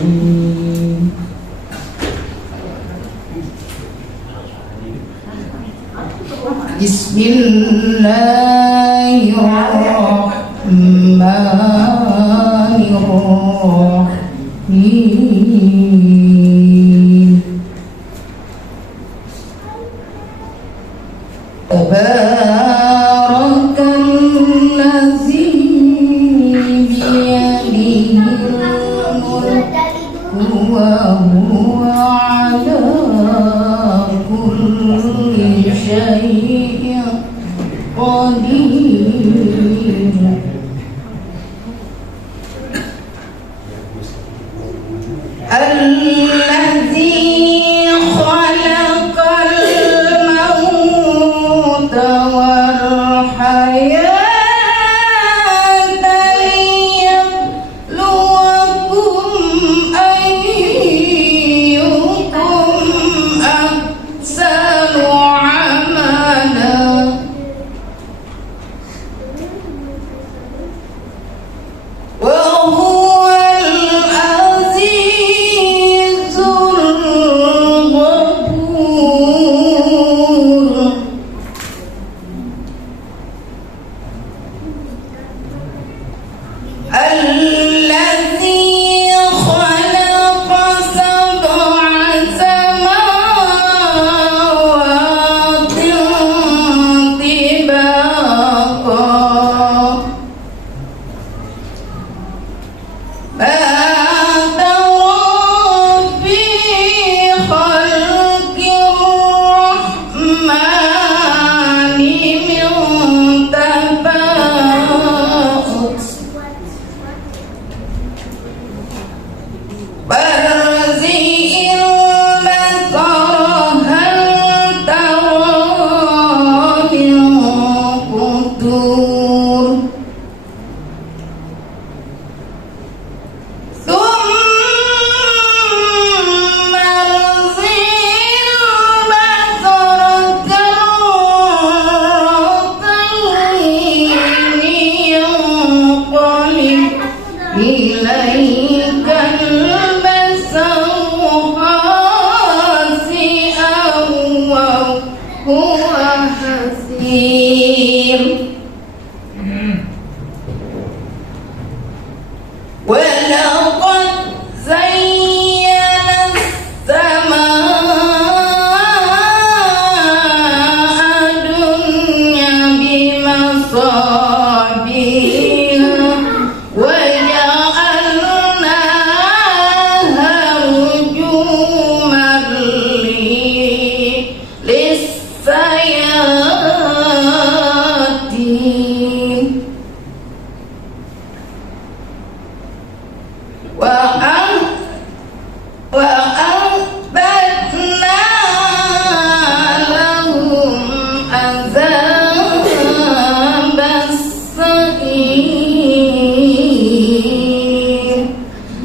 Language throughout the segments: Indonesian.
الرجيم بسم الله الرحمن الرحيم تبارك الذي بيده الملك وهو على كل شيء قدير الذي خلق الموت والحياة ليبلوكم أيكم أحسن عملا وهو العزيز الغفور الذي خلق سبع سماوات طباقا ما ترى في خلق الرحمن من تفاوت برزق البصر هل ترى من فطور ثم ارسل البصر كرتين ينقلب إليك البصر خاسئا وهو حسير ولقد زينا السماء الدنيا بمصابيح وجعلناها رجوما للشياطين وأنبتنا لهم عذاب السعير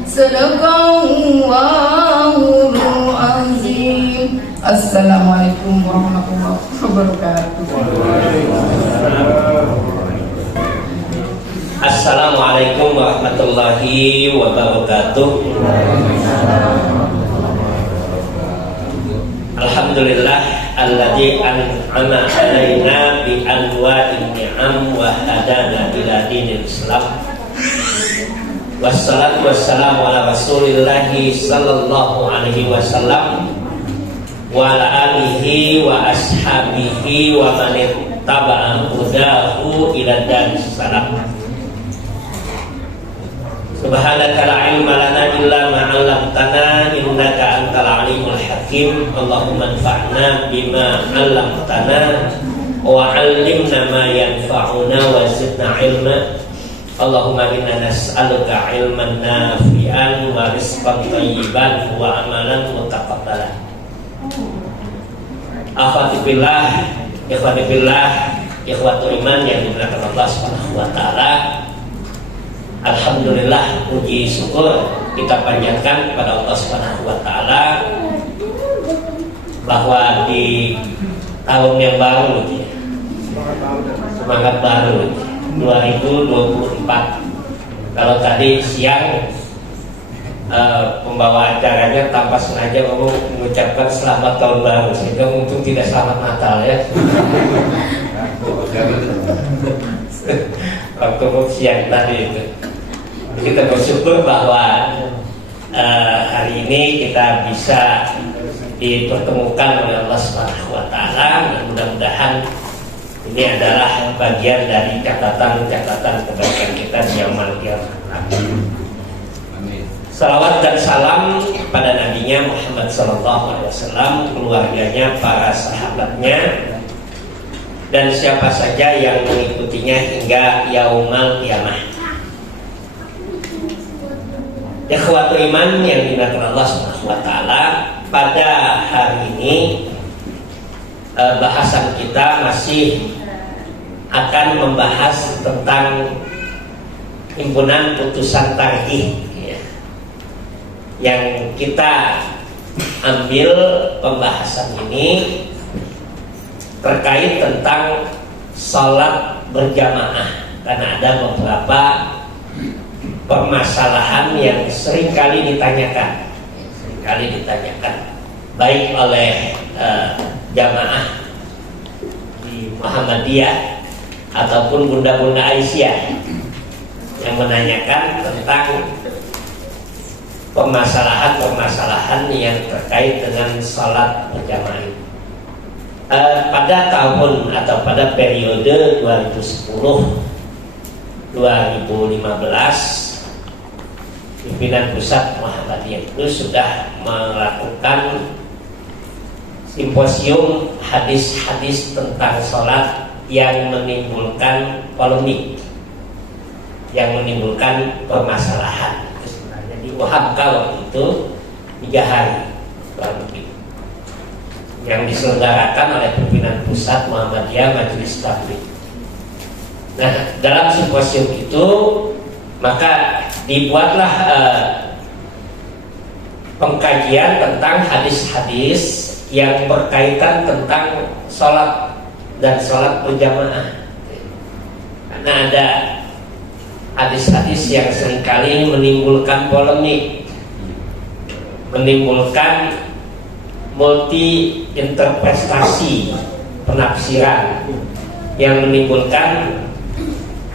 صدق الله العظيم. Assalamualaikum warahmatullahi wabarakatuh. Assalamualaikum warahmatullahi wabarakatuh. Alhamdulillah alladzi an'ama alaina bi anwa'in ni'am wa hadana ila dinil Islam. Wassalatu wassalamu ala Rasulillahi sallallahu alaihi wasallam wa ala alihi wa ashabihi wa man ittaba'a hudahu ila daris salam. Subhanaka la ilma lana illa ma 'allamtana innaka antal alimul hakim. Allahumma anfa'na bima 'allamtana wa 'allimna ma yanfa'una wa zidna ilma. Allahumma inna nas'aluka ilman nafi'an wa rizqan thayyiban wa amalan mutaqabbalan. Akhwati billah, ikhwati billah, ikhwatu iman yang dimuliakan Allah Subhanahu wa taala. Alhamdulillah, puji syukur kita panjatkan kepada Allah Subhanahu wa taala bahwa di tahun yang baru, semangat baru 2024. Kalau tadi siang pembawa acaranya tanpa sengaja mengucapkan selamat tahun baru, sehingga untung tidak selamat Natal ya. Waktu siang tadi itu kita bersyukur bahwa hari ini kita bisa dipertemukan oleh Allah Subhanahu wa taala, dan mudah-mudahan ini adalah bagian dari catatan-catatan kebaikan kita di yaumul qiyamah. Salawat dan salam pada nabinya Muhammad SAW, keluarganya, para sahabatnya, dan siapa saja yang mengikutinya hingga yaumul qiyamah. Ikhwatu iman yang dimuliakan Allah Subhanahu wa taala, pada hari ini bahasan kita masih akan membahas tentang himpunan putusan tarjih ya. Yang kita ambil pembahasan ini terkait tentang sholat berjamaah, karena ada beberapa permasalahan yang seringkali ditanyakan baik oleh jamaah di Muhammadiyah ataupun bunda-bunda Aisyah yang menanyakan tentang permasalahan-permasalahan yang terkait dengan sholat berjamaah. Pada tahun atau pada periode 2010-2015, pimpinan pusat Muhammadiyah itu sudah melakukan simposium hadis-hadis tentang sholat yang menimbulkan polemik, yang menimbulkan permasalahan. Itu sebenarnya di Wahabka waktu itu 3 hari yang diselenggarakan oleh pimpinan pusat Muhammadiyah Majelis Tabligh. Nah, dalam simposium itu maka dibuatlah pengkajian tentang hadis-hadis yang berkaitan tentang sholat dan sholat berjamaah. Karena ada hadis-hadis yang seringkali menimbulkan polemik, menimbulkan multi interpretasi penafsiran, yang menimbulkan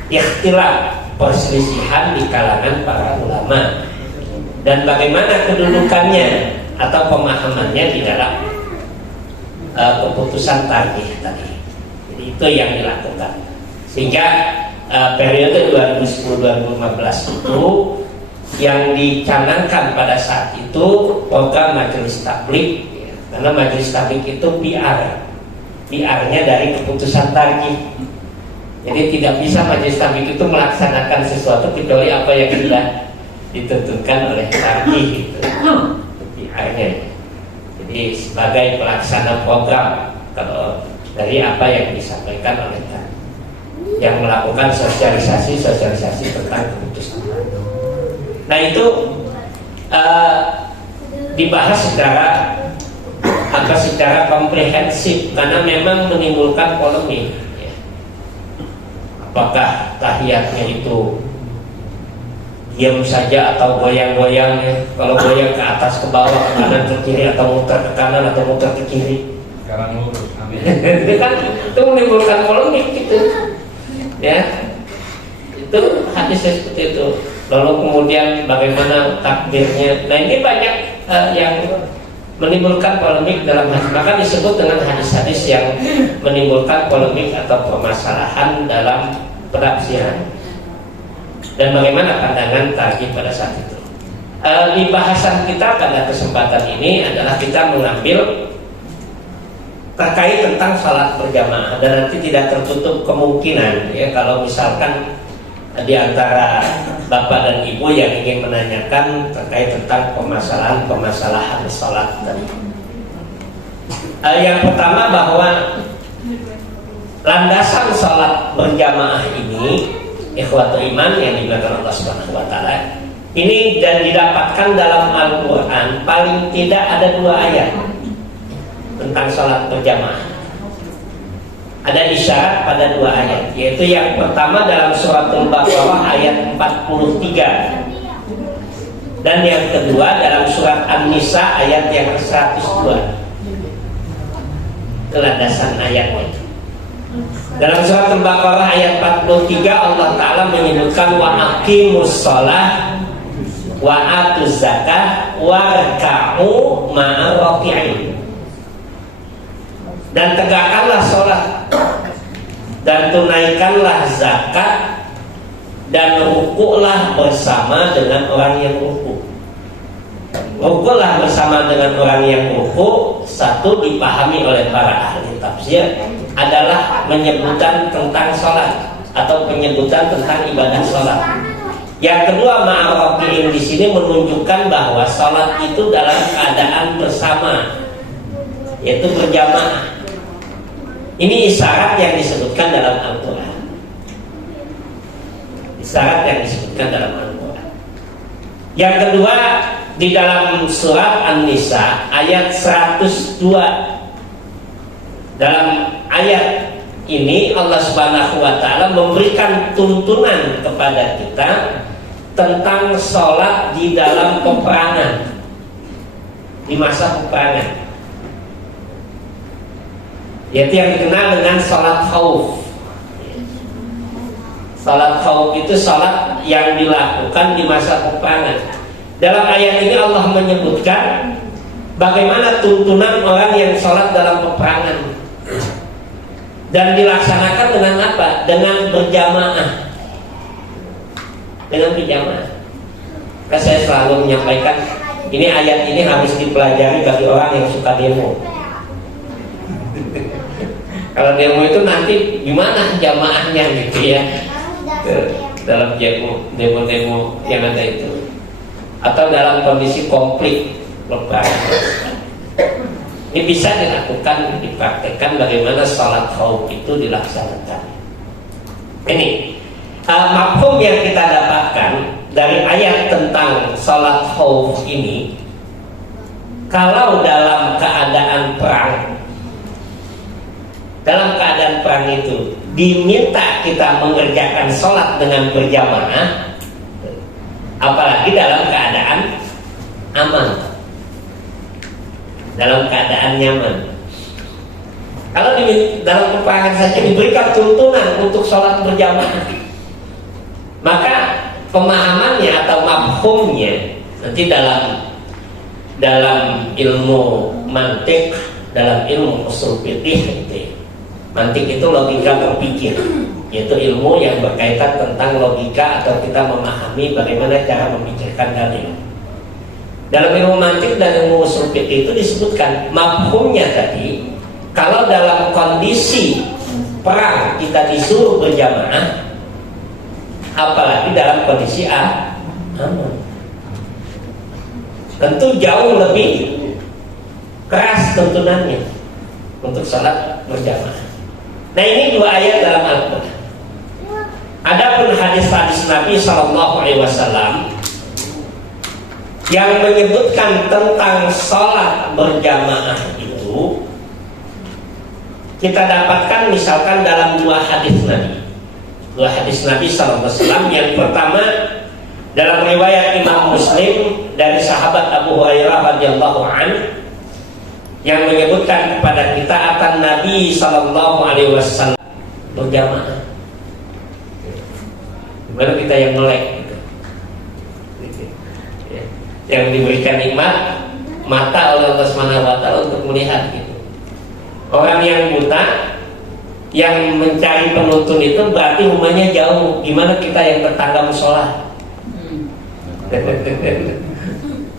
ikhtilaf, perselisihan di kalangan para ulama, dan bagaimana kedudukannya atau pemahamannya di dalam keputusan tarjih tadi. Jadi itu yang dilakukan, sehingga periode 2010-2015 itu yang dicanangkan pada saat itu program Majelis Tabligh ya, karena Majelis Tabligh itu PR-nya dari keputusan tarjih. Jadi tidak bisa Majelis Tabligh itu melaksanakan sesuatu kecuali apa yang sudah ditentukan oleh tarjih gitu. PR-nya. Jadi sebagai pelaksana program kalau dari apa yang disampaikan oleh tarjih, yang melakukan sosialisasi tentang keputusan. Nah itu dibahas secara komprehensif karena memang menimbulkan polemik. Apakah tahiyatnya itu diam saja atau goyang-goyang ya? Kalau goyang ke atas ke bawah, ke kanan ke kiri, atau muter ke kanan atau muter ke kiri. Sekarang lurus, amin. Itu kan itu menimbulkan polemik gitu. Ya. Itu hadisnya seperti itu. Lalu kemudian bagaimana takbirnya. Nah ini banyak yang menimbulkan polemik dalam hadis. Maka disebut dengan hadis-hadis yang menimbulkan polemik atau permasalahan dalam penafsiran. Dan bagaimana pandangan tarjih pada saat itu. Di bahasan kita pada kesempatan ini adalah kita mengambil terkait tentang salat berjamaah, dan nanti tidak tertutup kemungkinan ya kalau misalkan di antara bapak dan ibu yang ingin menanyakan terkait tentang permasalahan salat tadi. Yang pertama bahwa landasan salat berjamaah ini, ikhwatu iman yang dimuliakan Allah Subhanahu wa taala, ini dan didapatkan dalam Al-Qur'an paling tidak ada 2 ayat tentang salat berjamaah. Ada isyarat pada 2 ayat, yaitu yang pertama dalam surat Al-Baqarah ayat 43. Dan yang kedua dalam surat An-Nisa ayat yang ke-102. Keladasan ayatnya. Dalam surat Al-Baqarah ayat 43 Allah Ta'ala menyebutkan wa aqimus shalah wa atuz zakah warka'u ma'ar raki'in. Dan tegakkanlah sholat dan tunaikanlah zakat dan rukuklah bersama dengan orang yang rukuk. Rukuklah bersama dengan orang yang rukuk, satu dipahami oleh para ahli tafsir adalah penyebutan tentang sholat atau penyebutan tentang ibadah sholat. Yang kedua, ma'arafi'in di sini menunjukkan bahwa sholat itu dalam keadaan bersama, yaitu berjamaah. Ini isyarat yang disebutkan dalam Al-Quran. Isyarat yang disebutkan dalam Al-Quran. Yang kedua, di dalam surat An-Nisa ayat 102. Dalam ayat ini Allah Subhanahu wa Ta'ala memberikan tuntunan kepada kita tentang sholat di dalam peperangan, di masa peperangan, yaitu yang dikenal dengan sholat khauf. Sholat khauf itu sholat yang dilakukan di masa peperangan. Dalam ayat ini Allah menyebutkan bagaimana tuntunan orang yang sholat dalam peperangan, dan dilaksanakan dengan apa? Dengan berjamaah. Dengan berjamaah. Karena saya selalu menyampaikan, ini ayat ini harus dipelajari bagi orang yang suka demo. Kalau demo itu nanti gimana jamaahnya gitu ya, dalam demo-demo yang ada itu, atau dalam kondisi konflik lebaran. Ini bisa dilakukan, dipraktekkan bagaimana sholat khauf itu dilaksanakan. Ini mafhum yang kita dapatkan dari ayat tentang sholat khauf ini. Kalau dalam keadaan perang, dalam keadaan perang itu diminta kita mengerjakan sholat dengan berjamaah, apalagi dalam keadaan aman, dalam keadaan nyaman. Kalau dalam peperangan saja diberikan tuntunan untuk sholat berjamaah, maka pemahamannya atau mafhumnya nanti dalam ilmu mantik, dalam ilmu usul fiqih itu. Mantik itu logika berpikir, yaitu ilmu yang berkaitan tentang logika atau kita memahami bagaimana cara memikirkan dalil. Dalam ilmu mantik dan ilmu usul fiqih itu disebutkan mafhumnya tadi, kalau dalam kondisi perang kita disuruh berjamaah, apalagi dalam kondisi aman, tentu jauh lebih keras tuntunannya untuk salat berjamaah. Nah, ini dua ayat dalam Al-Quran. Adapun hadis-hadis Nabi SAW yang menyebutkan tentang sholat berjamaah itu, kita dapatkan misalkan dalam dua hadis Nabi SAW. Yang pertama dalam riwayat Imam Muslim dari sahabat Abu Hurairah radhiyallahu anhu, yang menyebutkan kepada kita akan Nabi SAW berjamaah. Baru kita yang melek gitu. Yang diberikan nikmat mata oleh Allah SWT untuk melihat gitu. Orang yang buta, yang mencari penuntun itu berarti rumahnya jauh. Gimana kita yang tetangga musola?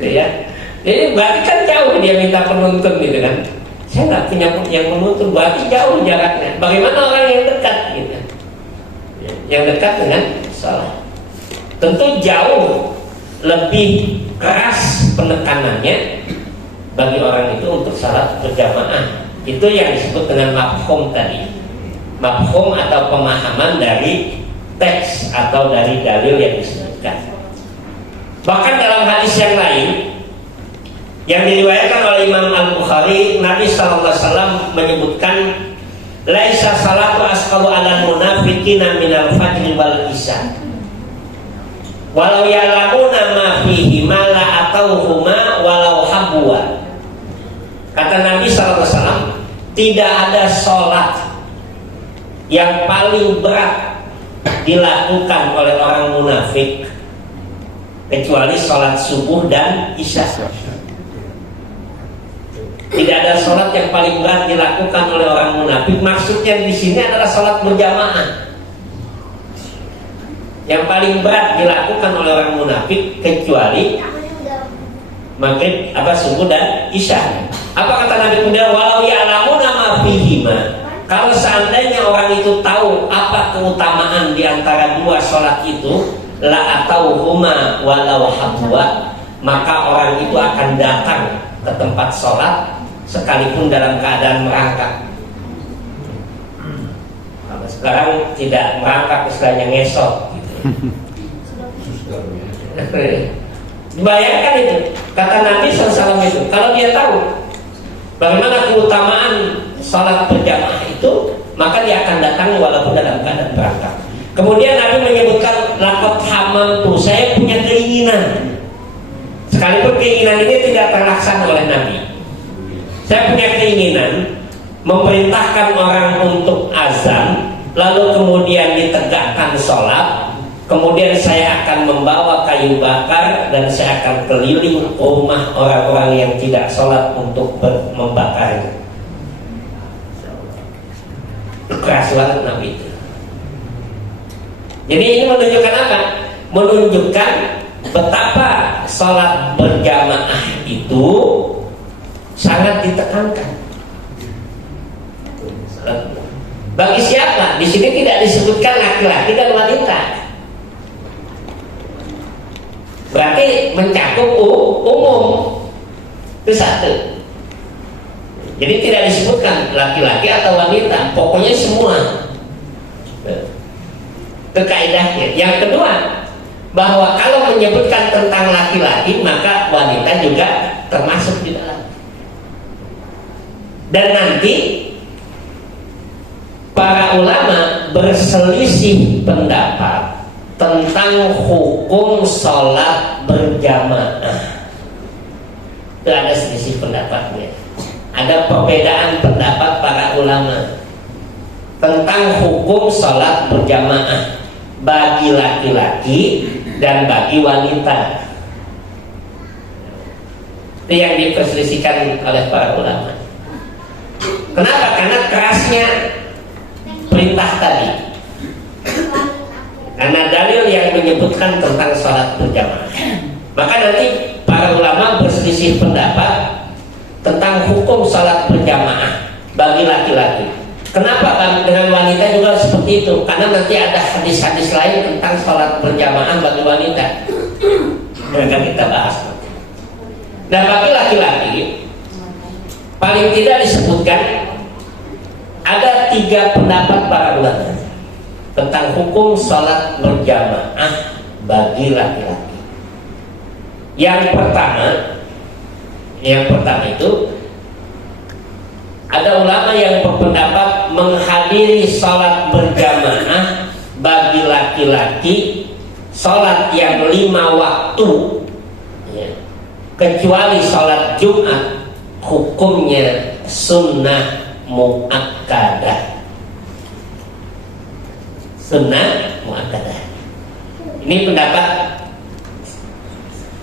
Ya. Jadi berarti kan jauh dia minta penuntun gitu kan. Saya nggak punya yang menuntun, berarti jauh jaraknya. Bagaimana orang yang dekat gitu? Yang dekat dengan sholat, tentu jauh lebih keras penekanannya bagi orang itu untuk sholat berjamaah. Itu yang disebut dengan mafhum tadi. Mafhum atau pemahaman dari teks atau dari dalil yang disebutkan. Bahkan dalam hadis yang lain yang diriwayatkan oleh Imam Al-Bukhari, Nabi SAW menyebutkan laisa salatu asqalu 'alal munafiqina minal fajri wal isya. Walau ya'lamuna ma fihi ma la atauhuma walau habwa. Kata Nabi SAW, tidak ada sholat yang paling berat dilakukan oleh orang munafik kecuali sholat subuh dan isya. Tidak ada sholat yang paling berat dilakukan oleh orang munafik. Maksudnya di sini adalah sholat berjamaah. Yang paling berat dilakukan oleh orang munafik kecuali maghrib, subuh dan isya. Apa kata Nabi kemudian? Walau ya'lamuna ma fihima. Kalau seandainya orang itu tahu apa keutamaan di antara dua sholat itu, la atauhuma walau habwa, maka orang itu akan datang ke tempat sholat sekalipun dalam keadaan merangkak. Kalau sekarang tidak merangkak, istilahnya ngesot gitu. Bayangkan itu, kata Nabi SAW itu, kalau dia tahu bagaimana keutamaan sholat berjamaah itu, maka dia akan datang walaupun dalam keadaan berangkat. Kemudian Nabi menyebutkan laqad hamamtu, saya punya keinginan. Sekalipun keinginan ini tidak terlaksana oleh Nabi. Saya punya keinginan memerintahkan orang untuk azan, lalu kemudian ditegakkan sholat. Kemudian saya akan membawa kayu bakar dan saya akan keliling rumah orang-orang yang tidak sholat untuk membakarnya. Keras banget Nabi itu. Jadi ini menunjukkan apa? Menunjukkan betapa sholat berjamaah itu sangat ditekankan. Bagi siapa? Di sini tidak disebutkan laki-laki dan wanita. Berarti mencakup umum. Itu satu. Jadi tidak disebutkan laki-laki atau wanita, pokoknya semua. Itu kaidahnya. Yang kedua, bahwa kalau menyebutkan tentang laki-laki, maka wanita juga termasuk di dalam. Dan nanti para ulama berselisih pendapat tentang hukum sholat berjamaah. Itu ada selisih pendapatnya. Ada perbedaan pendapat para ulama tentang hukum sholat berjamaah bagi laki-laki dan bagi wanita. Itu yang diperselisihkan oleh para ulama. Kenapa? Karena kerasnya perintah tadi. Karena dalil yang menyebutkan tentang sholat berjamaah. Maka nanti para ulama berselisih pendapat tentang hukum sholat berjamaah bagi laki-laki. Kenapa dengan wanita juga seperti itu? Karena nanti ada hadis-hadis lain tentang sholat berjamaah bagi wanita. Yang akan kita bahas. Dan bagi laki-laki paling tidak disebutkan ada 3 pendapat para ulama tentang hukum sholat berjamaah bagi laki-laki. Yang pertama itu ada ulama yang berpendapat menghadiri sholat berjamaah bagi laki-laki sholat yang 5 waktu ya, kecuali sholat Jumat hukumnya sunnah muakkadah. Sunnah muakkadah. Ini pendapat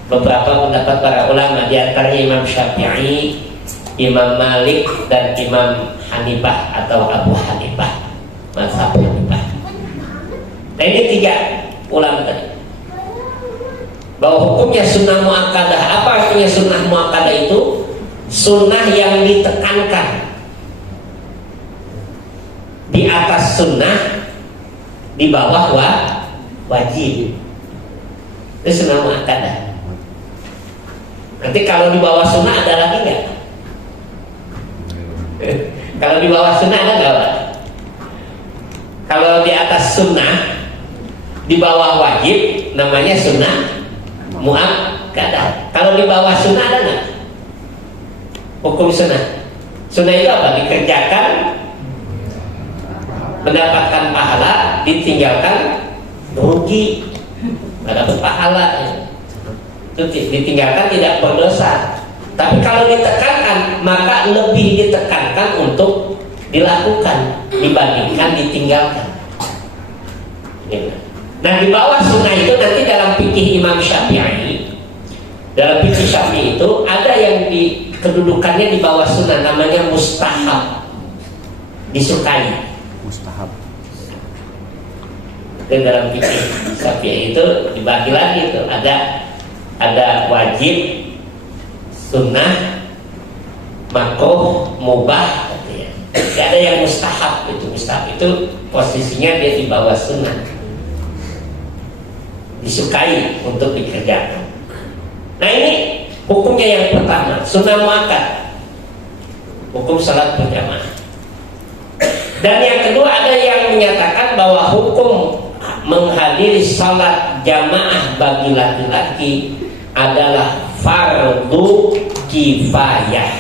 beberapa pendapat para ulama, di antaranya Imam Syafi'i, Imam Malik dan Imam Hanifah atau Abu Hanifah, mazhab Hanifah. Nah ini 3 ulama tadi. Bahwa hukumnya sunnah muakkadah. Apa artinya sunnah muakkadah itu? Sunnah yang ditekankan. Di atas sunnah, di bawah wajib. Itu sunnah muakkadah. Nanti kalau di bawah sunnah ada lagi nggak? Kalau di bawah sunnah ada nggak, Pak? Kalau di atas sunnah, di bawah wajib, namanya sunnah muakkadah. Kalau di bawah sunnah ada nggak? Hukum sunnah. Sunnah itu apa? Dikerjakan, mendapatkan pahala, ditinggalkan rugi. Ada dapat pahala ya. Itu ditinggalkan tidak berdosa. Tapi kalau ditekankan, maka lebih ditekankan untuk dilakukan dibandingkan ditinggalkan. Nah, di bawah sunnah itu nanti dalam fikih Imam Syafi'i, dalam fikih Syafi'i itu ada yang di kedudukannya di bawah sunnah, namanya mustahab, disukai. Mustahab. Dan dalam fikih Syafi'i itu dibagi lagi itu ada wajib, sunnah, makruh, mubah, gitu ya. Tidak ada yang mustahab itu. Mustahab itu posisinya dia di bawah sunnah, disukai untuk dikerjakan. Nah, ini hukumnya yang pertama, sunnah muakkad, hukum salat berjamaah. Dan yang kedua ada yang menyatakan bahwa hukum menghadiri salat jamaah bagi laki-laki adalah fardu kifayah.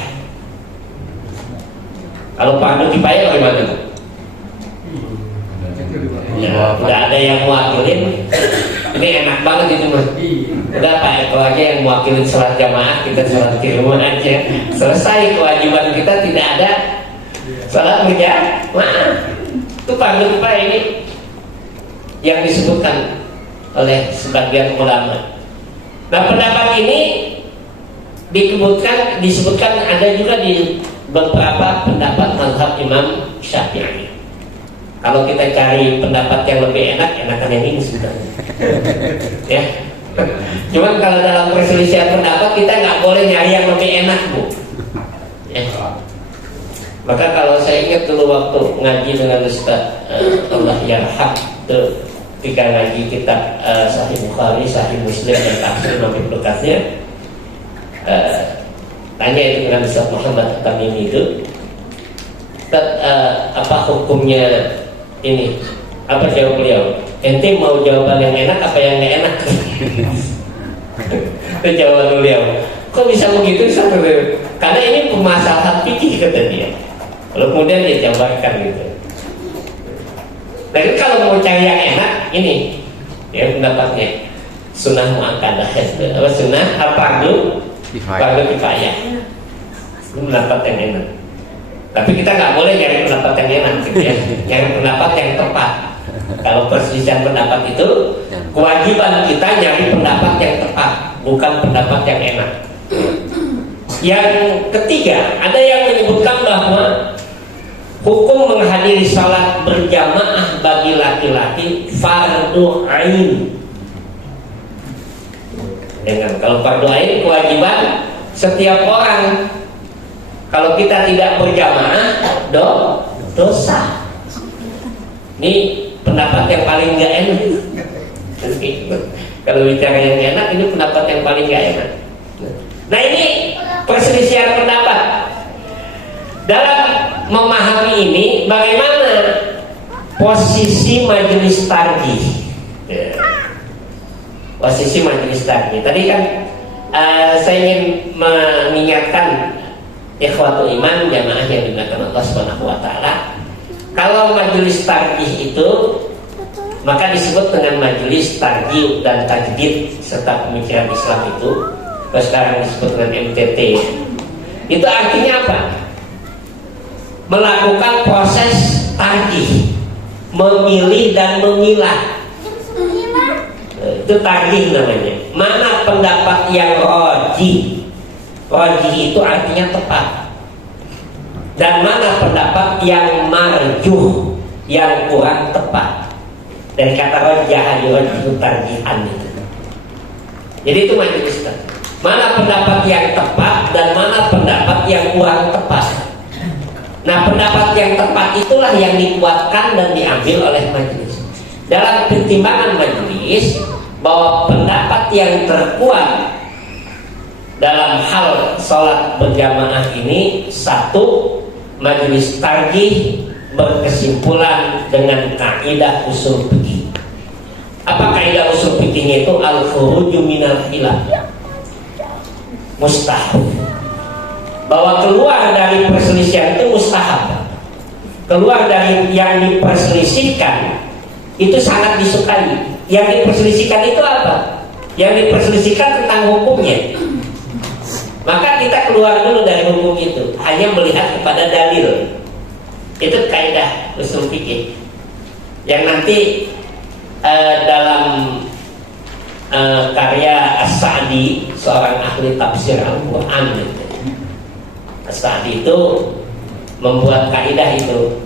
Kalau fardu kifayah bagaimana? Ya, udah ada yang mewakilin. Ini enak banget itu mas. Udah Pak Eko aja yang mewakilin sholat jamaah, kita sholat di rumah aja. Selesai kewajiban kita, tidak ada sholat berjamaah. Itu fardu kifayah ini yang disebutkan oleh sebagian ulama. Nah, pendapat ini disebutkan ada juga di beberapa pendapat mazhab Imam Syafi'i. Kalau kita cari pendapat yang lebih enakan yang ini sebenarnya. Ya. Cuman kalau dalam perselisihan pendapat kita nggak boleh nyari yang lebih enak, Bu. Ya. Maka kalau saya ingat dulu waktu ngaji dengan Ustaz Allah yarham itu, ketika ngaji kitab Sahih Bukhari, Sahih Muslim dan tafsir Nabi Bekatnya, tanya itu dengan Ustaz Muhammad Tamimi itu, Ustaz, apa hukumnya ini? Apa jawab beliau? Ente mau jawaban yang enak apa yang nggak enak? Itu jawaban beliau. Kok bisa begitu Ustaz? Karena ini permasalahan fikih kata dia. Lalu kemudian dia jabarkan gitu. Tapi kalau mau cari yang enak, ini ya pendapatnya sunnah muakkadah, apa sunnah fardu kifayah. Itu pendapat yang enak. Tapi kita nggak boleh nyari pendapat yang enak, gitu ya. Nyari pendapat yang tepat. Kalau perselisihan pendapat itu, kewajiban kita nyari pendapat yang tepat, bukan pendapat yang enak. Yang ketiga, ada yang menyebutkan bahwa hukum menghadiri salat berjamaah bagi laki-laki fardu ain. Dengan kalau fardu ain kewajiban setiap orang. Kalau kita tidak berjamaah dosa. Ini pendapat yang paling nggak enak. Kalau bicara yang enak, ini pendapat yang paling nggak enak. Nah, ini perselisihan pendapat. Dalam memahami ini, bagaimana posisi majelis tarjih? Posisi majelis tarjih. Tadi kan saya ingin mengingatkan ikhwatul iman, jamaah yang dimuliakan Allah Subhanahu wa taala. Kalau majelis tarjih itu maka disebut dengan majelis tarjih dan tajdid serta pemikiran Islam itu. Kalau sekarang disebut dengan MTT. Itu artinya apa? Melakukan proses tarjih, memilih dan memilah. Itu tarjih namanya. Mana pendapat yang rajih? Rajih itu artinya tepat. Dan mana pendapat yang marjuh, yang kurang tepat. Dari kata rajah, yurjihu tarjihan itu. Jadi itu majelis. Mana pendapat yang tepat dan mana pendapat yang kurang tepat. Nah, pendapat yang tepat itulah yang dikuatkan dan diambil oleh majelis. Dalam pertimbangan majelis, bahwa pendapat yang terkuat dalam hal sholat berjamaah ini, satu, majelis tarjih berkesimpulan dengan kaidah usul fikih. Apa kaidah usul fikihnya itu? Al-khuruju minal khilaf, mustahab. Bahwa keluar dari perselisihan itu mustahab. Keluar dari yang diperselisihkan itu sangat disukai. yang diperselisihkan itu apa? Yang diperselisihkan tentang hukumnya. Maka kita keluar dulu dari hukum itu, hanya melihat kepada dalil. Itu kaidah usul fikih yang nanti dalam karya As-Sa'di, seorang ahli tafsir Al-Quran. As-Sa'di itu membuat kaidah itu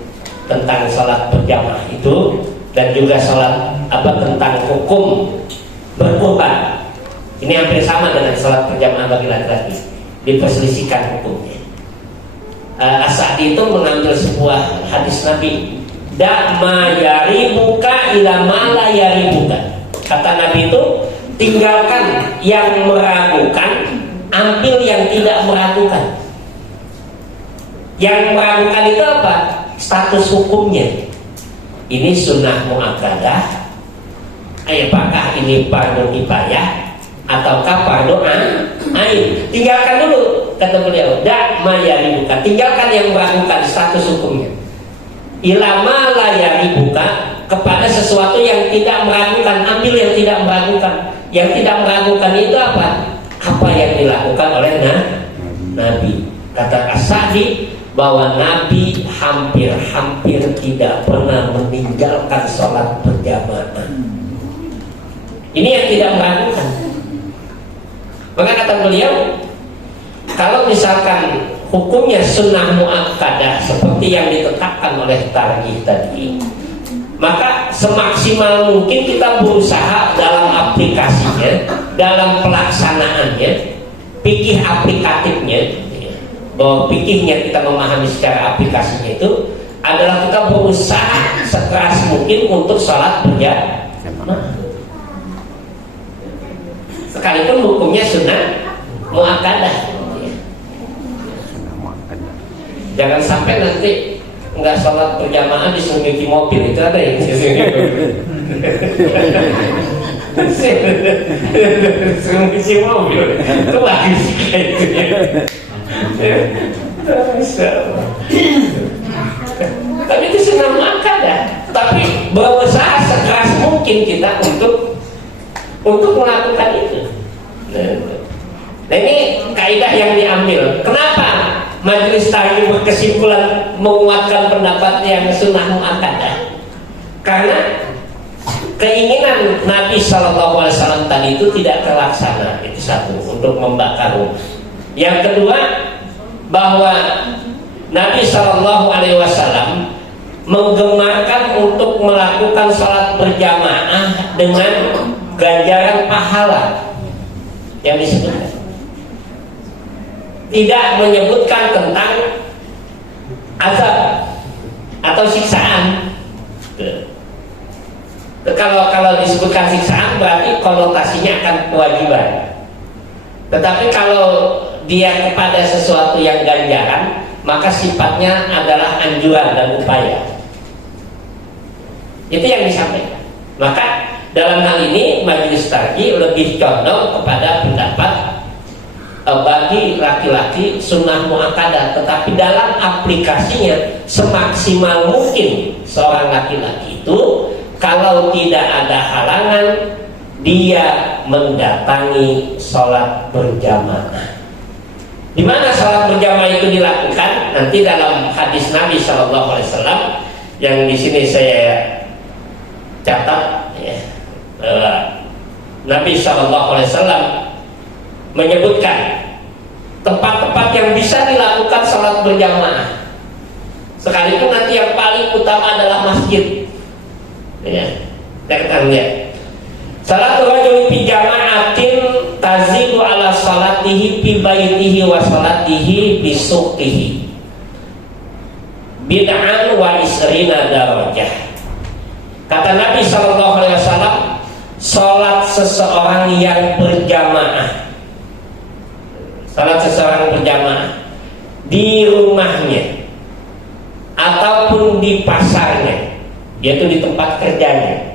tentang sholat berjamaah itu, dan juga sholat tentang hukum berkurban. Ini hampir sama dengan sholat berjamaah bagi laki-laki, diperselisihkan hukumnya. As-Sa'di itu mengambil sebuah hadis Nabi, "Da ma yaribuka ila ma la yaribuka." Kata Nabi itu, tinggalkan yang meragukan, ambil yang tidak meragukan. Yang meragukan itu apa? Status hukumnya. Ini sunnah muakkadah, apakah ini fardu kifayah ataukah fardu ain? Tinggalkan dulu, kata beliau. Da ma yaribuka, tinggalkan yang meragukan status hukumnya. Ilama la yaribuka, kepada sesuatu yang tidak meragukan, ambil yang tidak meragukan. Yang tidak meragukan itu apa? Apa yang dilakukan oleh Nabi. Kata As-Sa'di bahwa Nabi hampir-hampir tidak pernah meninggalkan sholat berjamaah. Ini yang tidak meragukan. Maka kata beliau, kalau misalkan hukumnya sunnah muakkadah seperti yang ditetapkan oleh tarjih tadi, maka semaksimal mungkin kita berusaha dalam aplikasinya, dalam pelaksanaannya, fikih aplikatifnya, bahwa fikihnya kita memahami secara aplikasinya itu adalah kita berusaha sekeras mungkin untuk sholat berjamaah. Sekalipun hukumnya sunnah muakkadah. Jangan sampai nanti nggak sholat berjamaah disuruh nyuci mobil, itu ada yang disuruh nyuci mobil, itu bagus kayak itu ya. Tapi itu sunnah muakkadah. Tapi berusaha sekeras mungkin kita untuk melakukan itu. Nah ini kaidah yang diambil. Kenapa Majelis Tarjih berkesimpulan menguatkan pendapat yang sunnah muakkadah? Karena keinginan Nabi SAW tadi itu tidak terlaksana. Itu satu, untuk membakar rumah. Yang kedua, bahwa Nabi SAW menggemarkan untuk melakukan sholat berjamaah dengan ganjaran pahala yang disebutkan. Tidak menyebutkan tentang azab atau siksaan. Kalau disebutkan siksaan berarti konotasinya akan kewajiban. Tetapi kalau dia kepada sesuatu yang ganjaran, maka sifatnya adalah anjuran dan upaya. Itu yang disampaikan. Maka dalam hal ini Majelis Tarjih lebih condong kepada pendapat bagi laki-laki sunnah muakkadah, tetapi dalam aplikasinya semaksimal mungkin seorang laki-laki itu kalau tidak ada halangan dia mendatangi sholat berjamaah. Di mana sholat berjamaah itu dilakukan? Nanti dalam hadis Nabi SAW yang di sini saya catat, ya, Nabi SAW menyebutkan tempat-tempat yang bisa dilakukan sholat berjamaah. Sekalipun nanti yang paling utama adalah masjid. Ya, kita akan lihat. Salatul rajuli fi jama'atin tazidu ala salatihi fi baitihi wa salatihi bi suqihi bid'an wa isrina darajah. Kata Nabi SAW, salat seseorang yang berjamaah, salat seseorang berjamaah di rumahnya ataupun di pasarnya, yaitu di tempat kerjanya.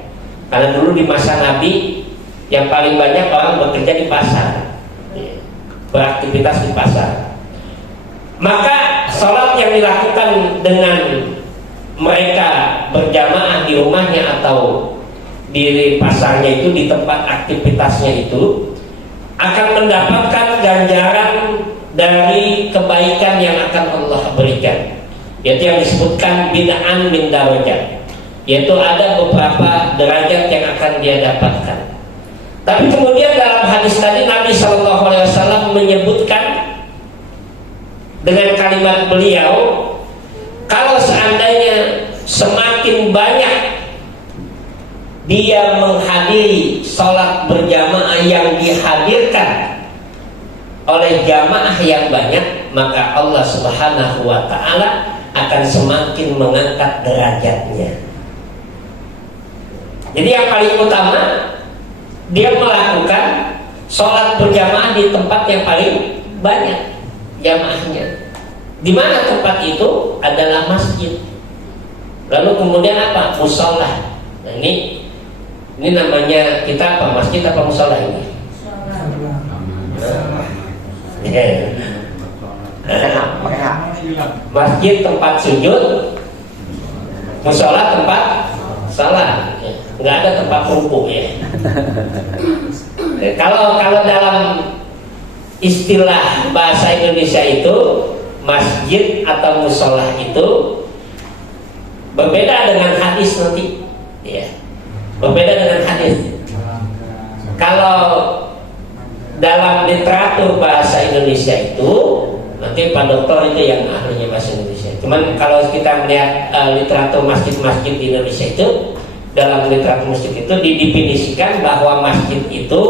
Karena dulu di masa Nabi yang paling banyak orang bekerja di pasar, beraktivitas di pasar. Maka sholat yang dilakukan dengan mereka berjamaah di rumahnya atau di pasarnya itu, di tempat aktivitasnya itu, akan mendapatkan ganjaran dari kebaikan yang akan Allah berikan, yaitu yang disebutkan bid'an min darajat, yaitu ada beberapa derajat yang akan dia dapatkan. Tapi kemudian dalam hadis tadi Nabi SAW menyebutkan dengan kalimat beliau, kalau seandainya semakin banyak dia menghadiri sholat berjamaah yang dihadirkan oleh jamaah yang banyak, maka Allah Subhanahu wa ta'ala akan semakin mengangkat derajatnya. Jadi yang paling utama, dia melakukan sholat berjamaah di tempat yang paling banyak jamaahnya. Di mana tempat itu adalah masjid. Lalu kemudian apa? Musola. Nah, ini namanya kita apa? Masjid apa musola ini? Masjid tempat sujud, musola tempat salat. Nggak ada tempat ruku ya. Kalau dalam istilah bahasa Indonesia itu, masjid atau musola itu berbeda dengan hadis nanti, ya. Berbeda dengan hadis. Kalau dalam literatur bahasa Indonesia itu, nanti Pak Dokter itu yang ahlinya bahasa Indonesia. Cuman kalau kita melihat literatur masjid-masjid di Indonesia itu, dalam literatur masjid itu didefinisikan bahwa masjid itu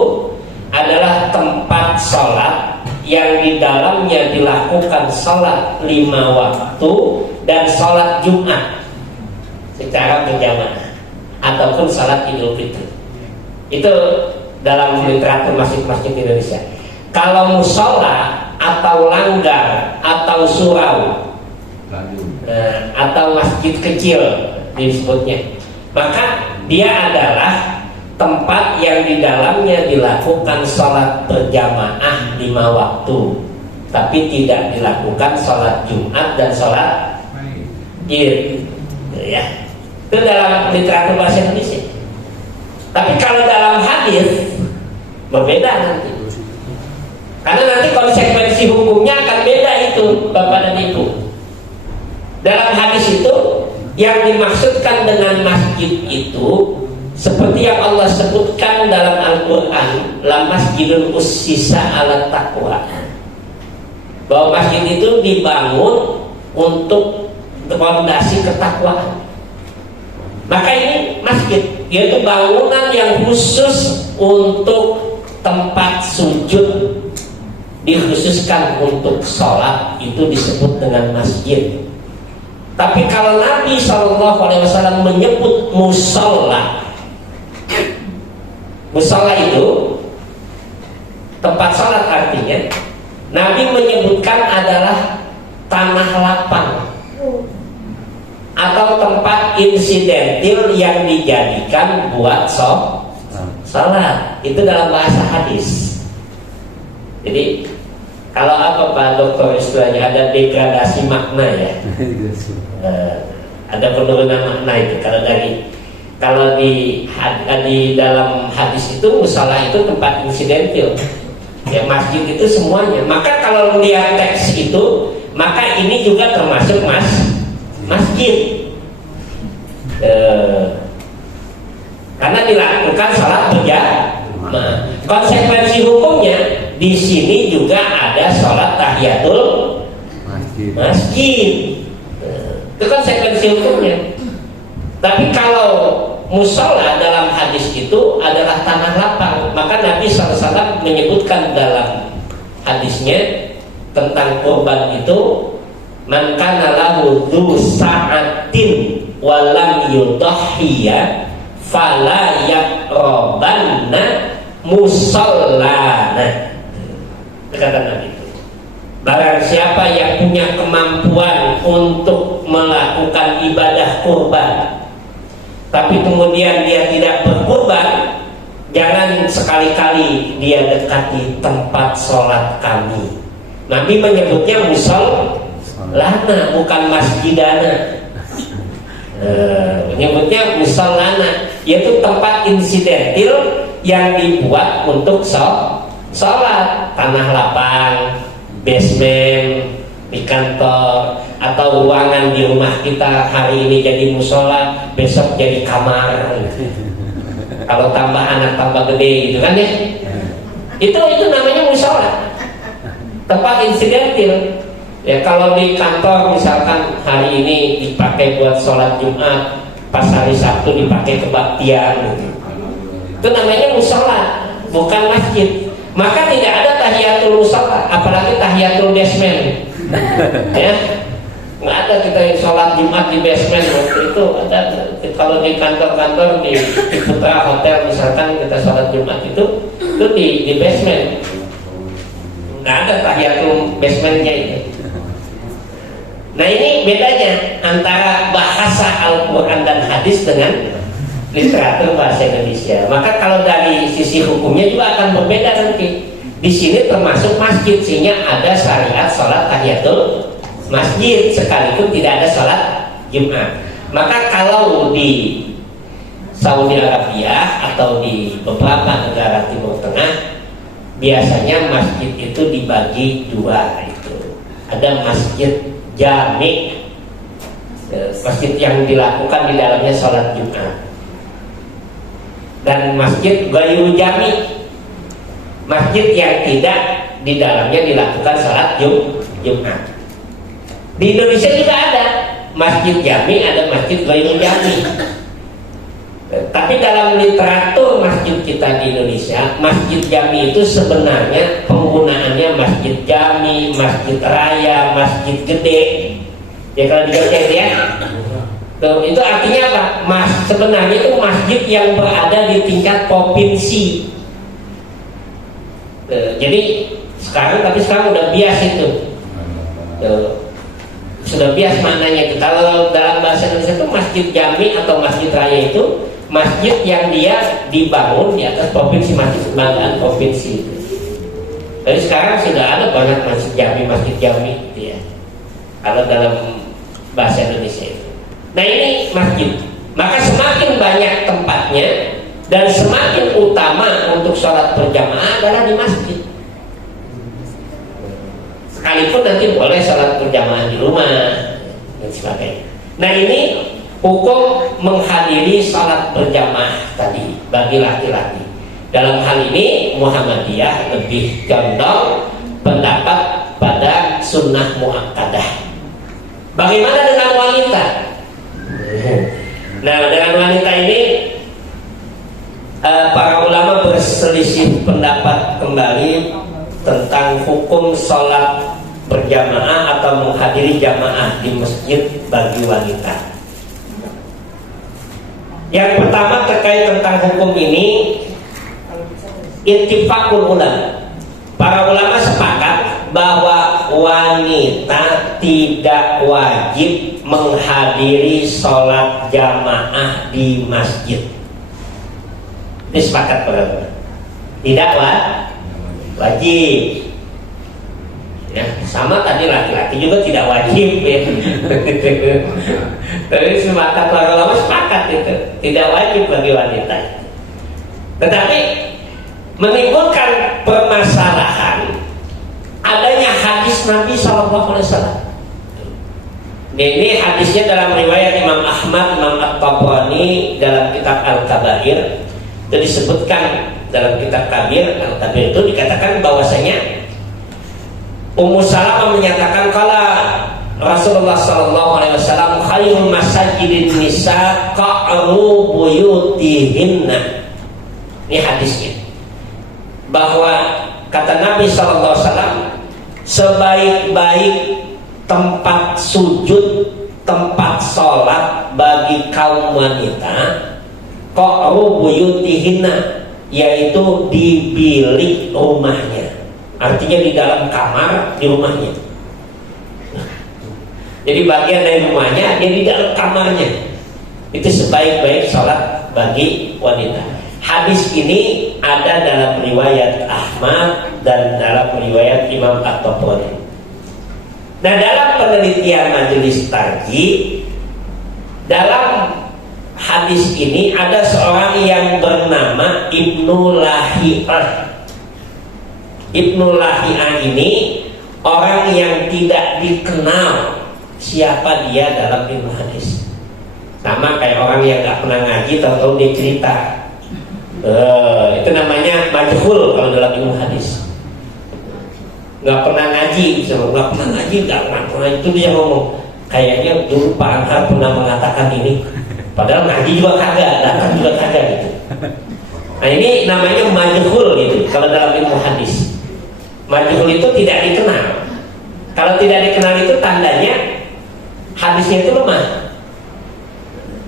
adalah tempat sholat yang di dalamnya dilakukan sholat 5 waktu dan sholat Jumat secara berjamaah ataupun sholat Idul Fitri. Itu dalam literatur masjid-masjid di Indonesia. Kalau musola atau langgar atau surau atau masjid kecil disebutnya, maka dia adalah tempat yang di dalamnya dilakukan sholat berjamaah 5 waktu, tapi tidak dilakukan sholat Jumat dan sholat Id, ya. Itu dalam literatur bahasa Indonesia. Tapi kalau dalam hadis berbeda nanti, karena nanti konsekuensi hukumnya akan beda itu, Bapak dan Ibu. Dalam hadis itu yang dimaksudkan dengan masjid itu seperti yang Allah sebutkan dalam Al-Quran, la masjidun ussisa ala taqwa, bahwa masjid itu dibangun untuk fondasi ketakwaan. Maka ini masjid, yaitu bangunan yang khusus untuk tempat sujud, dikhususkan untuk sholat, itu disebut dengan masjid. Tapi kalau Nabi SAW menyebut musola, musola itu tempat sholat, artinya Nabi menyebutkan adalah tanah lapang atau tempat insidentil yang dijadikan buat sholat. Itu dalam bahasa hadis. Jadi kalau apa Pak Dokter istilahnya, ada degradasi makna ya. Ada penurunan makna itu. Kalau di dalam hadis itu musola itu tempat insidentil, ya masjid itu semuanya. Maka kalau melihat teks itu, maka ini juga termasuk masjid, karena dilakukan sholat berjamaah. Konsekuensi hukumnya di sini juga ada sholat tahiyatul masjid. Itu konsekuensi hukumnya. Tapi kalau musola dalam hadis itu adalah tanah lapang, maka Nabi SAW menyebutkan dalam hadisnya tentang kurban itu, man kana lahu dzu sa'atin wa lam yudhhiya fala yaqrabanna musallana. Kata Nabi, barang siapa yang punya kemampuan untuk melakukan ibadah kurban, tapi kemudian dia tidak berkurban, jangan sekali-kali dia dekati tempat sholat kami. Nabi menyebutnya musallana, bukan masjidana. Menyebutnya musallana, yaitu tempat insidentil yang dibuat untuk sholat, tanah lapang, basement di kantor, atau ruangan di rumah kita hari ini jadi musola, besok jadi kamar. Kalau tambah anak tambah gede gitu kan ya. Itu namanya musola, tempat insidentil. Ya kalau di kantor misalkan hari ini dipakai buat sholat Jumat, pas hari Sabtu dipakai kebaktian, itu namanya musola, bukan masjid. Maka tidak ada tahiyatul musola, apalagi tahiyatul basement. Ya, nggak ada kita yang sholat Jumat di basement. Waktu itu ada, kalau di kantor-kantor di Putra Hotel misalkan kita sholat Jumat itu di basement. Nggak ada tahiyatul basementnya itu. Nah ini bedanya antara bahasa Al-Quran dan hadis dengan literatur bahasa Indonesia. Maka kalau dari sisi hukumnya juga akan berbeda nanti. Di sini termasuk masjid, sehingga ada syariat sholat tahiyatul masjid sekalipun tidak ada sholat Jumat. Maka kalau di Saudi Arabia atau di beberapa negara Timur Tengah, biasanya masjid itu dibagi dua. Itu ada masjid jami, masjid yang dilakukan di dalamnya sholat Jumat, dan masjid ghairu jami, masjid yang tidak di dalamnya dilakukan sholat Jumat. Di Indonesia juga ada masjid jami, ada masjid ghairu jami. Tapi dalam literatur masjid kita di Indonesia, masjid jami itu sebenarnya penggunaannya masjid jami, masjid raya, masjid gede. Ya kalau dibaca ya. Itu artinya apa? Sebenarnya itu masjid yang berada di tingkat provinsi. Jadi sekarang udah bias itu. Sudah bias maknanya itu. Kalau dalam bahasa Indonesia itu masjid jami atau masjid raya itu masjid yang dia dibangun di atas provinsi, masjid kebanggaan provinsi. Jadi sekarang sudah ada banyak masjid jami gitu ya, kalau dalam bahasa Indonesia itu. Nah ini masjid, maka semakin banyak tempatnya dan semakin utama untuk sholat berjamaah adalah di masjid. Sekalipun nanti boleh sholat berjamaah di rumah dan sebagainya. Nah ini hukum menghadiri sholat berjamaah tadi bagi laki-laki. Dalam hal ini Muhammadiyah lebih condong pendapat pada sunnah muakkadah. Bagaimana dengan wanita? Nah dengan wanita ini para ulama berselisih pendapat kembali tentang hukum sholat berjamaah atau menghadiri jamaah di masjid bagi wanita. Yang pertama terkait tentang hukum ini, ittifaqul ulama. Para ulama sepakat bahwa wanita tidak wajib menghadiri sholat jamaah di masjid. Ini sepakat para ulama. Tidak wajib. Ya, sama tadi laki-laki juga tidak wajib ya. Tapi sepakat para ulama sepakat itu tidak wajib bagi wanita. Tetapi menimbulkan permasalahan adanya hadis Nabi SAW. Ini hadisnya dalam riwayat Imam Ahmad, Imam At-Tabrani dalam kitab Al-Kabair. Itu disebutkan dalam kitab Kabir Al-Kabir itu dikatakan bahwasanya Ummu Salamah menyatakan kalau Rasulullah SAW khairul masajidin nisa qa'ru buyutihinna. Ini hadisnya, bahwa kata Nabi SAW sebaik-baik tempat sujud, tempat sholat bagi kaum wanita qa'ru buyutihinna, yaitu di bilik rumahnya. Artinya di dalam kamar di rumahnya. Jadi bagian dari rumahnya dia di dalam kamarnya. Itu sebaik-baik sholat bagi wanita. Hadis ini ada dalam riwayat Ahmad dan dalam riwayat Imam At-Tabrani. Nah dalam penelitian majelis tarjih, dalam hadis ini ada seorang yang bernama Ibnu Lahiyah. Ibnu Lahiyah ini orang yang tidak dikenal siapa dia dalam ilmu hadis. Sama kayak orang yang nggak pernah ngaji, tahu-tahu dia cerita. Itu namanya majhul kalau dalam ilmu hadis. Nggak pernah ngaji, nggak pernah ngaji, nggak pernah itu dia ngomong. Kayaknya dulu Pak Anhar pernah mengatakan ini, padahal ngaji juga kagak, datang juga kagak gitu. Nah ini namanya majhul gitu kalau dalam ilmu hadis. Majhul itu tidak dikenal. Kalau tidak dikenal itu tandanya hadisnya itu lemah.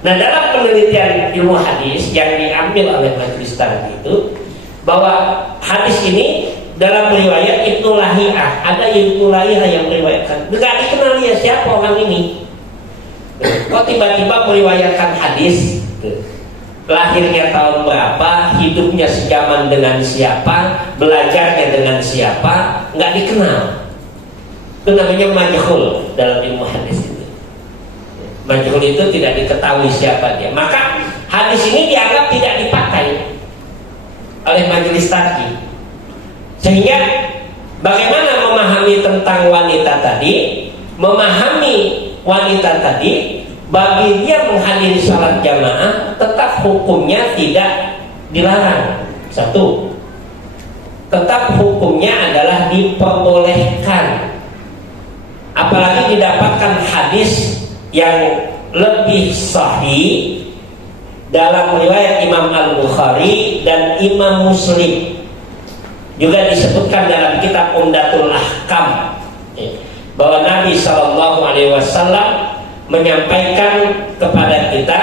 Nah dalam penelitian ilmu hadis yang diambil oleh majelis tadi itu, bahwa hadis ini dalam riwayat Ibnu Lahiyah, ada Ibnu Lahiyah yang meriwayatkan, nggak dikenal ya siapa orang ini. Kok tiba-tiba meriwayatkan hadis? Lahirnya tahun berapa, hidupnya sejaman dengan siapa, belajarnya dengan siapa, nggak dikenal. Itu namanya majhul dalam ilmu hadis itu. Majhul itu tidak diketahui siapa dia. Maka hadis ini dianggap tidak dipakai oleh majelis tarjih. Sehingga bagaimana memahami tentang wanita tadi? Memahami wanita tadi, bagi dia menghadiri salat jamaah tetap hukumnya tidak dilarang. Satu, tetap hukumnya adalah diperbolehkan. Apalagi didapatkan hadis yang lebih sahih dalam riwayat Imam Al-Bukhari dan Imam Muslim. Juga disebutkan dalam kitab Umdatul Ahkam bahwa Nabi SAW menyampaikan kepada kita,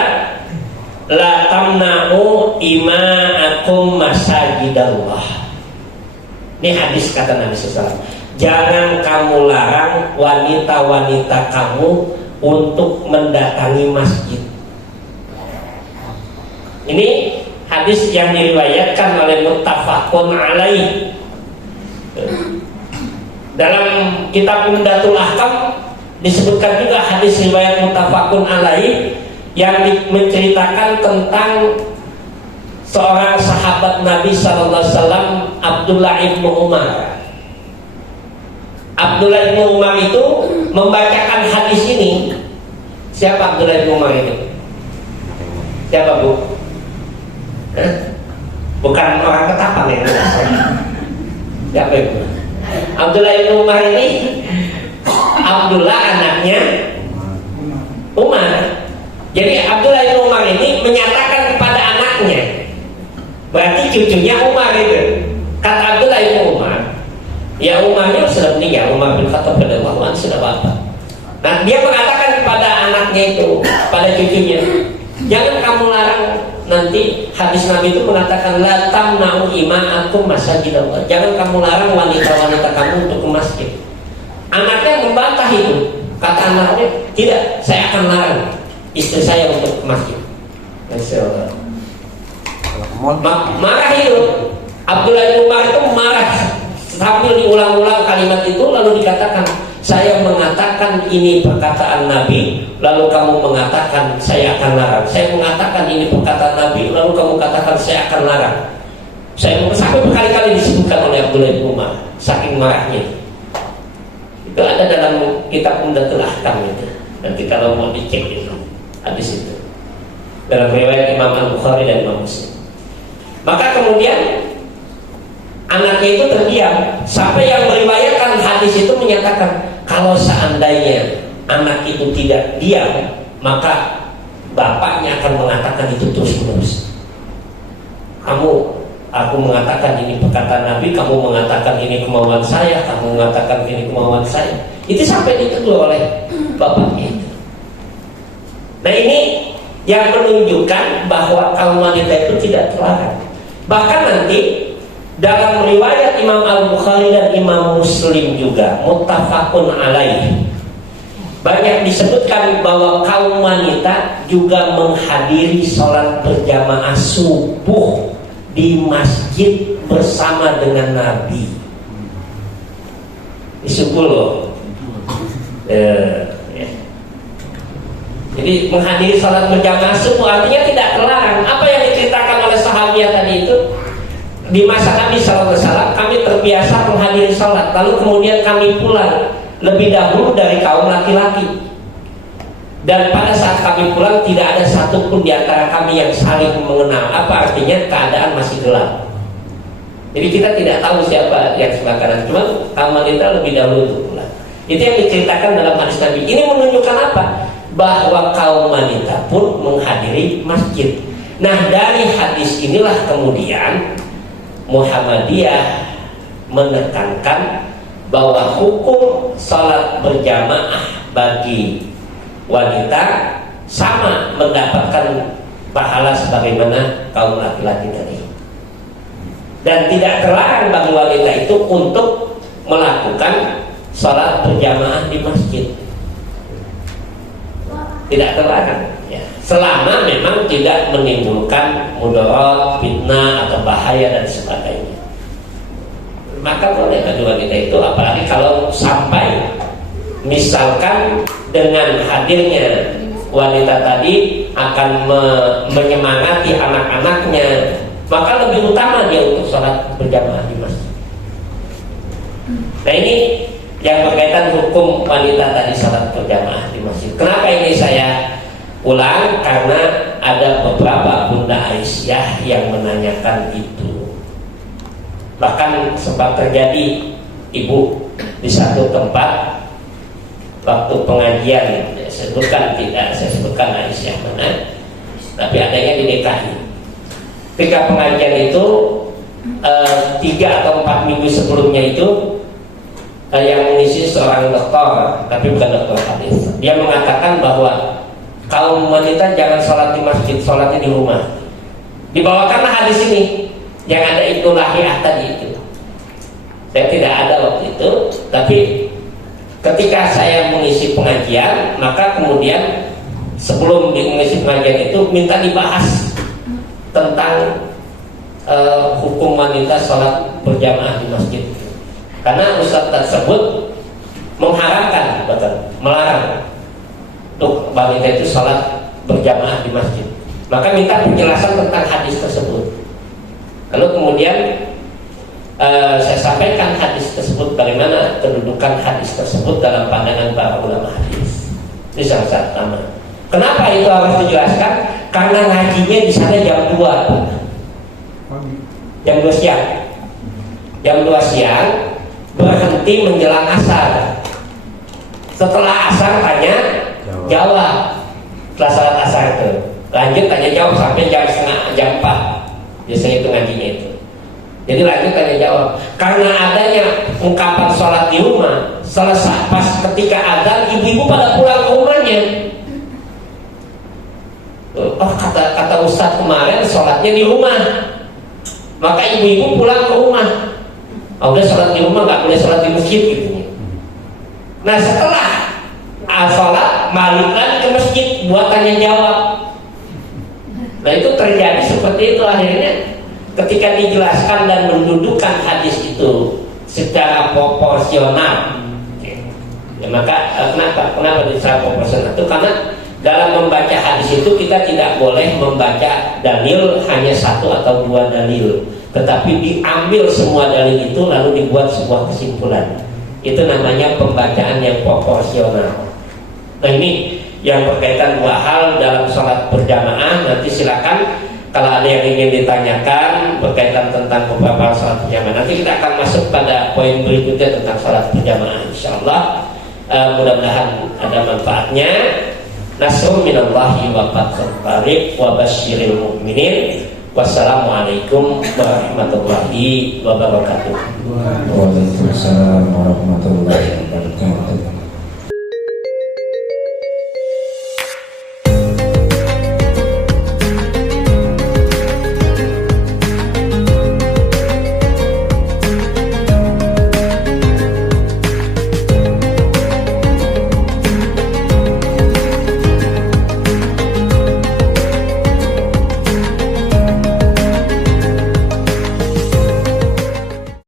la tamna'u ima'akum masajidallah. Ini hadis kata Nabi SAW. Jangan kamu larang wanita-wanita kamu untuk mendatangi masjid. Ini hadis yang diriwayatkan oleh muttafaqun alaih. Dalam kitab Umdatul Ahkam disebutkan juga hadis riwayat muttafaqun alaih yang menceritakan tentang seorang sahabat Nabi SAW, Abdullah ibnu Umar. Abdullah ibnu Umar itu membacakan hadis ini. Siapa Abdullah ibnu Umar ini? Siapa Bu? Bukan orang Ketapang ya? Siapa itu? Abdullah ibnu Umar ini, Abdullah anaknya Umar. Jadi Abdullah ibnu Umar ini menyatakan kepada anaknya, berarti cucunya Umar itu. Kata Abdullah ibnu Umar, ya Umarnya sudah meninggal, Umar bin Khattab radhiyallahu anhu sudah wafat. Nah dia mengatakan kepada anaknya itu, pada cucunya, jangan kamu larang. Nanti hadis Nabi itu mengatakan la tamna'u ima'akum masajidallah. Jangan kamu larang wanita-wanita kamu untuk ke masjid. Anaknya membantah itu. Kata anaknya, tidak, saya akan larang istri saya untuk ke masjid. Masyaallah. Marah itu. Abdullah bin Umar itu marah sambil diulang-ulang kalimat itu, lalu dikatakan, saya mengatakan ini perkataan Nabi, lalu kamu mengatakan saya akan larang. Saya mengatakan ini perkataan Nabi, lalu kamu katakan saya akan larang. Saya sampai berkali-kali disebutkan oleh Abdullah bin Umar, saking marahnya. Itu ada dalam kitab Umdatul Ahkam itu. Nanti kalau mau dicek itu hadis itu dalam riwayat Imam Al-Bukhari dan Imam Muslim. Maka kemudian anaknya itu terdiam sampai yang meriwayatkan hadis itu menyatakan, kalau seandainya anak itu tidak diam, maka bapaknya akan mengatakan itu terus-menerus. Aku mengatakan ini perkataan Nabi, kamu mengatakan ini kemauan saya, kamu mengatakan ini kemauan saya. Itu sampai ditegur oleh bapaknya itu. Nah ini yang menunjukkan bahwa kaum wanita itu tidak terlarang. Bahkan nanti dalam riwayat Imam Al-Bukhari dan Imam Muslim juga muttafaqun alaih, banyak disebutkan bahwa kaum wanita juga menghadiri sholat berjamaah subuh di masjid bersama dengan Nabi. Di subuh loh. Jadi menghadiri sholat berjamaah subuh artinya tidak terlarang. Apa yang diceritakan oleh sahabiah tadi itu, di masa Nabi SAW kami terbiasa menghadiri sholat, lalu kemudian kami pulang lebih dahulu dari kaum laki-laki. Dan pada saat kami pulang tidak ada satupun di antara kami yang saling mengenal. Apa artinya? Keadaan masih gelap. Jadi kita tidak tahu siapa yang sebelah kanan. Cuma kaum wanita lebih dahulu untuk pulang. Itu yang diceritakan dalam hadis Nabi. Ini menunjukkan apa? Bahwa kaum wanita pun menghadiri masjid. Nah, dari hadis inilah kemudian Muhammadiyah menekankan bahwa hukum salat berjamaah bagi wanita sama mendapatkan pahala sebagaimana kaum laki-laki tadi. Dan tidak terlarang bagi wanita itu untuk melakukan salat berjamaah di masjid. Tidak terlarang ya. Selama memang tidak menimbulkan mudarat, fitnah atau bahaya dan sebagainya, maka boleh bagi wanita itu. Apalagi kalau sampai misalkan dengan hadirnya wanita tadi akan menyemangati anak-anaknya, maka lebih utama dia untuk sholat berjamaah di masjid. Nah, ini yang berkaitan hukum wanita tadi sholat berjamaah di masjid. Kenapa ini saya ulang? Karena ada beberapa Bunda Aisyah yang menanyakan itu. Bahkan sempat terjadi ibu di satu tempat waktu pengajian, saya sebutkan Aisyah mana, tapi adanya dinikahi. Ketika pengajian itu 3 atau 4 minggu sebelumnya itu yang mengisi seorang dokter, tapi bukan dokter hadis. Dia mengatakan bahwa kaum wanita jangan sholat di masjid, sholatnya di rumah. Dibawakanlah hadis ini yang ada Ibnu Lahiyah tadi itu. Saya tidak ada waktu itu, tapi ketika saya mengisi pengajian, maka kemudian sebelum mengisi pengajian itu minta dibahas tentang hukum wanita sholat berjamaah di masjid. Karena ustaz tersebut mengharamkan, melarang untuk wanita itu sholat berjamaah di masjid. Maka minta penjelasan tentang hadis tersebut. Lalu kemudian saya sampaikan hadis tersebut, bagaimana kedudukan hadis tersebut dalam pandangan para ulama hadis. Ini salah satu pertama. Kenapa itu harus dijelaskan? Karena ngajinya di sana jam 2 siang. Jam 2 siang berhenti menjelang asar. Setelah asar tanya jawab. Setelah salat asar itu lanjut tanya jawab sampai jam 4. Biasanya itu ngajinya itu. Jadi lanjut tanya jawab. Karena adanya ungkapan sholat di rumah, selesai pas ketika adzan ibu-ibu pada pulang ke rumahnya. Oh, kata Ustaz kemarin sholatnya di rumah, maka ibu-ibu pulang ke rumah. Oh, udah sholat di rumah, nggak boleh sholat di masjid gitu. Nah, setelah sholat balik lagi ke masjid buat tanya jawab. Nah, itu terjadi seperti itu akhirnya. Ketika dijelaskan dan mendudukkan hadis itu secara proporsional, ya, maka kenapa secara proporsional itu? Karena dalam membaca hadis itu kita tidak boleh membaca dalil hanya 1 atau 2 dalil, tetapi diambil semua dalil itu lalu dibuat sebuah kesimpulan. Itu namanya pembacaan yang proporsional. Nah, ini yang berkaitan 2 hal dalam sholat berjamaah. Nanti silakan kalau ada yang ingin ditanyakan berkaitan tentang beberapa sholat berjamaah. Nanti kita akan masuk pada poin berikutnya tentang sholat berjamaah, insyaallah. Mudah-mudahan ada manfaatnya. Nasrun minallahi wa fathun qarib wa basyiril mu'minin. Wassalamualaikum warahmatullahi wabarakatuh. Waalaikumsalam warahmatullahi wabarakatuh.